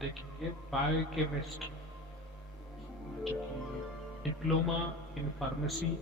देखेंगे बायोकेमिस्ट्री, जो कि डिप्लोमा इन फार्मेसी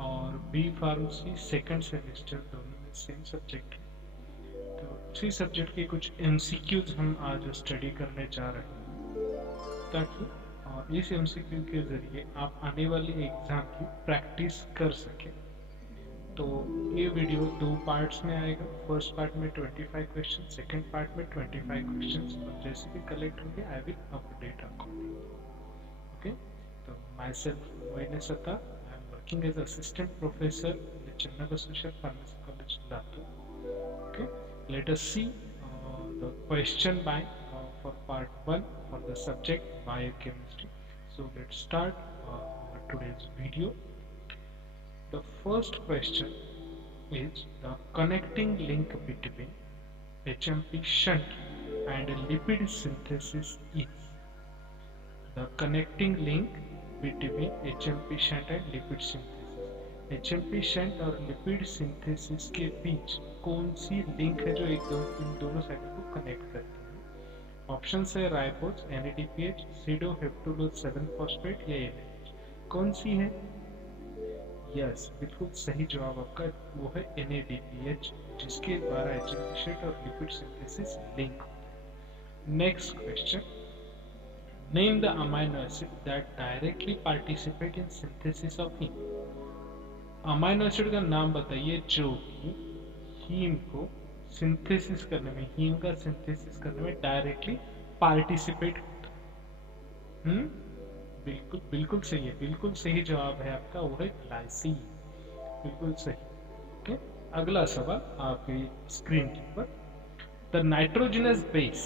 और बी फार्मेसी सेकंड सेमेस्टर दोनों में सेम सब्जेक्ट है। तो उसी सब्जेक्ट के कुछ एमसीक्यूज हम आज स्टडी करने जा रहे हैं, ताकि इस एमसीक्यू के जरिए आप आने वाले एग्जाम की प्रैक्टिस कर सकें। तो ये वीडियो दो पार्ट्स में आएगा। फर्स्ट पार्ट में 25 क्वेश्चन, सेकंड पार्ट में 25 क्वेश्चंस, और जैसे भी कलेक्ट होंगे I will update accordingly. Okay, तो myself Moin Satta, I am working as assistant professor in Channabasaveshwar pharmacy college Latur. Okay, let us see the question bank for part 1 for the subject biochemistry. So let's start today's video. The first question is the connecting link between HMP shunt and lipid synthesis is. The connecting link between HMP shunt and lipid synthesis. HMP shunt और lipid synthesis के बीच कौन सी link है जो इन दोनों side को connect करती है? Option है राइबोज, NADPH, सीडोहेप्टुलोज 7 फॉस्फेट या NADH। कौन सी है? यस, बिल्कुल सही जवाब आपका वो है NADPH, जिसके द्वारा HMP shunt और लिपिड सिंथेसिस लिंक होता है। Next question, name the amino acid that directly participate in synthesis of heme. Amino acid का नाम बताइए जो कि हीम को सिंथेसिस करने में, हीम का सिंथेसिस करने में डायरेक्टली पार्टिसिपेट होता है। बिल्कुल बिल्कुल सही है, बिल्कुल सही जवाब है आपका, वो है ग्लाइसिन। बिल्कुल सही। ओके, अगला सवाल आपकी स्क्रीन के ऊपर, the nitrogenous base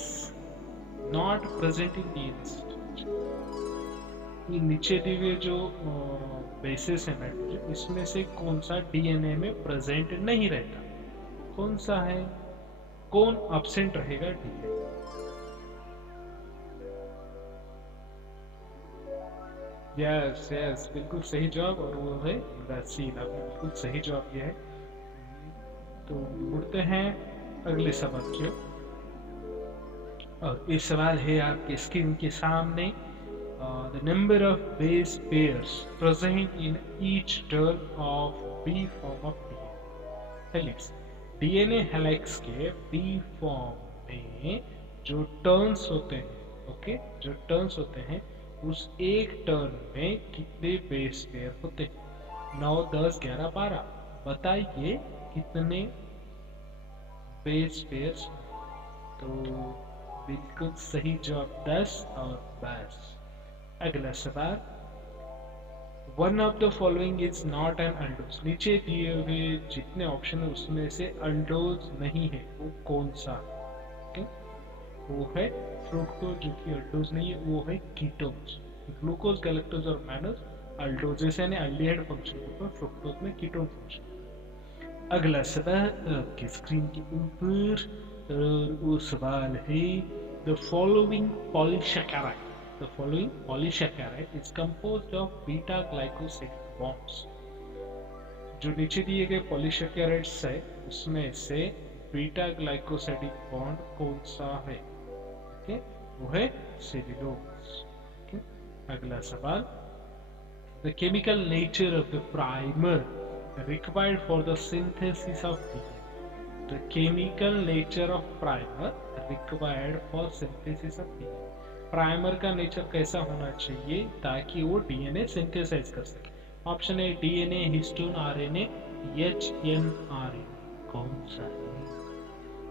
not present in DNA. ये नीचे दिए हुए जो बेसिस है नाइट्रोजन, इसमें से कौन सा डीएनए में प्रेजेंट नहीं रहता? कौन सा है? कौन एब्सेंट रहेगा डीएनए? यस यस, बिल्कुल सही जवाब, और वो है यूरासिल। आपने बिल्कुल सही जवाब दिया है। तो मुड़ते हैं अगले सवाल की ओर, और ये सवाल है आपके स्क्रीन के सामने। The number of base pairs present in each turn of B form of DNA helix. DNA helix के B फॉर्म में जो टर्न्स होते हैं, ओके, जो टर्न्स होते हैं, उस एक टर्न में कितने बेस पेयर होते हैं? 9, 10, 11, 12। बताइए कितने बेस पेयर्स? तो बिल्कुल सही जवाब 10 और 12। अगला सवाल, one of the following is not an aldose. नीचे दिए हुए जितने ऑप्शन है उसमें से अल्डोज नहीं है, वो कौन सा? ओके, वो है फ्रुक्टोज, जो कि अल्डोज नहीं है, वो है कीटोज। ग्लूकोज, गैलेक्टोज और मैनोज अल्डोजेस यानी अल्डिहाइड फंक्शन के ऊपर, फ्रुक्टोज में कीटोन फंक्शन। अगला सवाल आपके स्क्रीन के ऊपर, वो सवाल है, the following polysaccharide The following polysaccharide is composed of beta glycosidic bonds. जो नीचे दिए गए पॉलीसैकेराइड्स है उसमें से बीटा ग्लाइकोसाइडिक बॉन्ड कौन सा है? ओके, वो है सेल्यूलोज। ओके, अगला सवाल, the chemical nature of the primer required for the synthesis of DNA। The chemical nature of primer required for synthesis of DNA। Primer का नेचर कैसा होना चाहिए ताकि वो डीएनए सिंथेसाइज कर सके? ऑप्शन है डीएनए, हिस्टोन, आरएनए, HNRA। कौन सा है?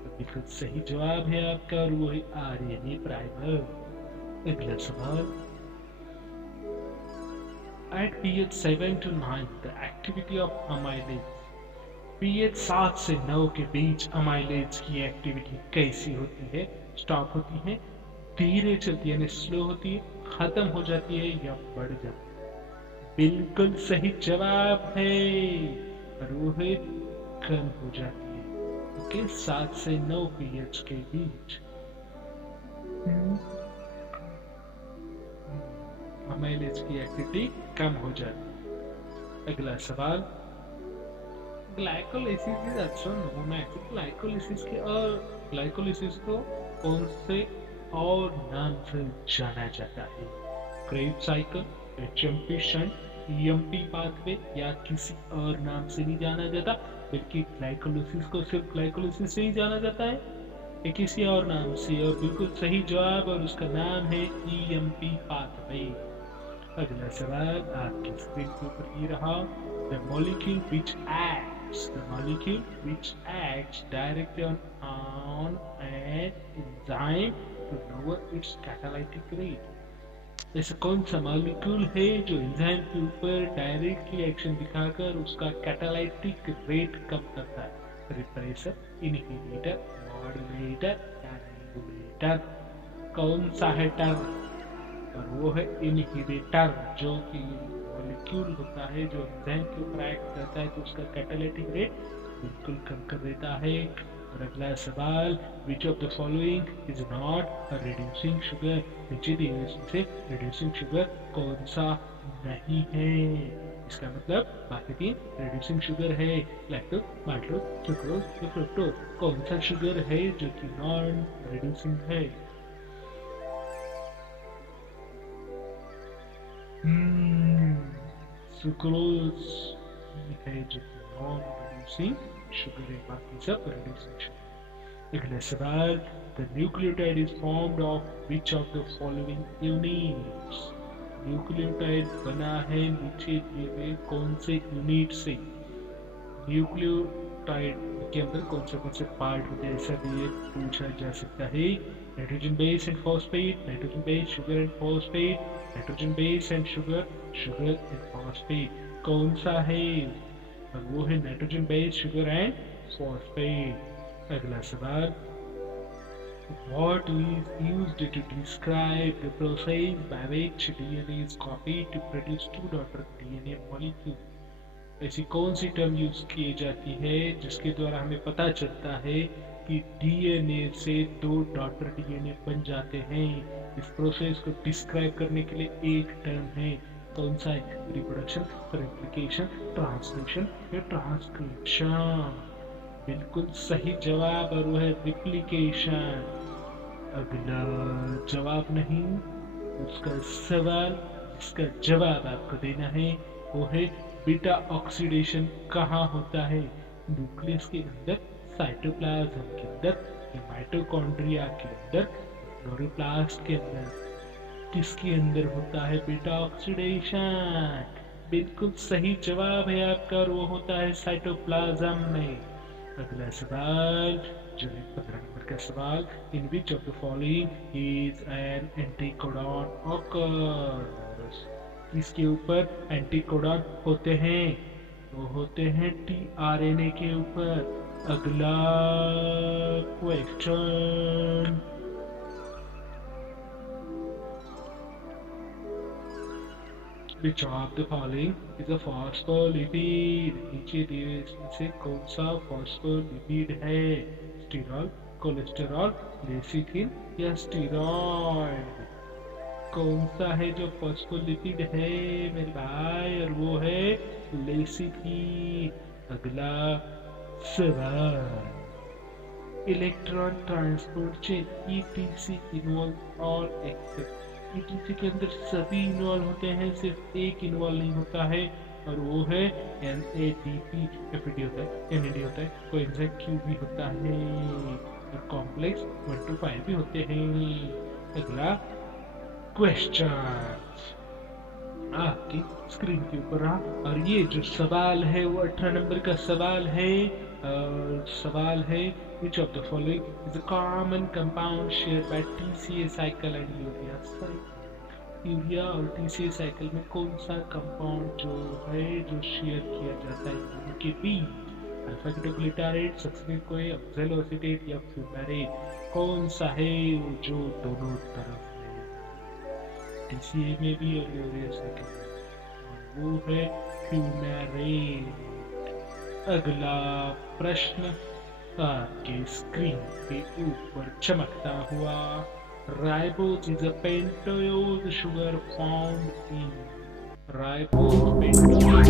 तो बिल्कुल सही जवाब है आपका, और वो है आरएनए प्राइमर। अगला सवाल, at pH 7 to 9 the activity of amylase. pH 7 से 9 के बीच अमाइलेज की एक्टिविटी कैसी होती है? स्टॉप होती है, धीरे चलती है यानी स्लो होती है, खत्म हो जाती है या बढ़ जाती है? बिल्कुल सही जवाब है, और वो है कम हो जाती है। ओके, 7 से 9 pH के बीच अमाइलेज की एक्टिविटी कम हो जाती है। अगला सवाल, glycolysis is also known as glycolysis के, और ग्लाइकोलाइसिस को कौन से और नाम से जाना जाता है? Krebs cycle, HMP shunt, EMP pathway या किसी और नाम से नहीं जाना जाता, बल्कि ग्लाइकोलिसिस को सिर्फ ग्लाइकोलिसिस से ही जाना जाता है या किसी और नाम से? और बिल्कुल सही जवाब, और उसका नाम है ईएमपी पाथवे। अगला सवाल आपकी स्क्रीन के ऊपर ये रहा। The molecule which acts directly on an enzyme to lower its catalytic rate. ऐसा कौन सा मॉलिक्यूल है जो एंजाइम के ऊपर डायरेक्टली एक्शन दिखाकर उसका कैटालाइटिक रेट कम करता है? रिप्रेसर, इनहिबिटर, मॉड्यूलेटर या रेगुलेटर? कौन सा है टर्म? और वो है इनहिबिटर, जो कि मॉलिक्यूल होता है जो एंजाइम के ऊपर एक्ट करता है तो उसका कैटालिटिक रेट बिल्कुल कम कर देता है। और अगला सवाल, विच of the following is not a reducing sugar? नीचे दिए हुए से रिड्यूसिंग शुगर कौन सा नहीं है? इसका मतलब बाकी तीन रिड्यूसिंग शुगर है, लैक्टोज, माल्टोज, सुक्रोज या फ्रुक्टोज। कौन सा शुगर है जो कि नॉन रिड्यूसिंग है? सुक्रोज है जो नॉन रिड्यूसिंग शुगर है, बाकी सब रिड्यूसिंग शुगर। अगला सवाल, the nucleotide is formed of which of the following units? Nucleotide बना है नीचे दिए हुए कौन से यूनिट से? न्यूक्लियोटाइड के अंदर कौन से पार्ट होते हैं, ऐसा भी ये पूछा जा सकता है। Nitrogen base and phosphate, nitrogen base sugar and phosphate, nitrogen base and sugar, sugar and phosphate. कौन सा है? और वो है nitrogen base sugar and phosphate. अगला सवाल, what is used to describe the process by which DNA is copied to produce two daughter DNA molecule? ऐसी कौन सी टर्म यूज की जाती है जिसके द्वारा हमें पता चलता है कि डीएनए से दो डॉटर डीएनए बन जाते हैं? इस प्रोसेस को डिस्क्राइब करने के लिए एक टर्म है, कौन सा है? रिप्रोडक्शन, रेप्लिकेशन, ट्रांसलेशन या ट्रांसक्रिप्शन? बिल्कुल सही जवाब, और वो है रिप्लिकेशन। अगला जवाब नहीं, उसका सवाल जिसका जवाब आपको देना है वो है बीटा ऑक्सीडेशन कहाँ होता है? न्यूक्लियस के अंदर, साइटोप्लाज्म के अंदर, माइटोकॉन्ड्रिया के अंदर, क्लोरोप्लास्ट के अंदर? किसके अंदर होता है बीटा ऑक्सीडेशन? बिल्कुल सही जवाब है आपका, और वो होता है साइटोप्लाज्म में। अगला सवाल जो है 15 नंबर का सवाल, in which of the following is an anticodon occurs? इसके ऊपर एंटीकोडॉन होते हैं, वो होते हैं टीआरएनए के ऊपर। अगला question, which of the following is a phospholipid? नीचे दिए इसमें से कौन सा फॉस्फोलिपिड है? स्टीरॉल, कोलेस्टेरॉल, लेसिथिन या स्टीरॉइड? कौन सा है जो फॉस्फोलिपिड है मेरे भाई? और वो है लेसिथिन। अगला सवाल, electron transport chain etc involve all except? Etc के अंदर सभी इन्वॉल्व होते हैं, सिर्फ एक इन्वॉल्व नहीं होता है, और वो है NADP। FAD होता है, NAD होता है, कोएंजाइम Q भी होता है, और कॉम्प्लेक्स 1 to 5 भी होते हैं। अगला क्वेश्चन आपकी स्क्रीन के ऊपर रहा, और ये जो सवाल है वो 18 नंबर का सवाल है। सवाल है, which of the following is a common compound shared by TCA cycle and urea cycle? Urea और TCA साइकिल में कौन सा कंपाउंड जो है जो शेयर किया जाता है उनके बीच? अल्फा कीटोग्लूटारेट, सक्सिनिक कोई, ऑक्सैलोएसीटेट या फ्यूमेरेट? कौन सा है जो दोनों तरफ है, TCA में भी और यूरिया साइकिल में? वो है फ्यूमेरेट। अगला प्रश्न आपके स्क्रीन के ऊपर चमकता हुआ, ribose is a pentose sugar found in? Ribose pentose sugar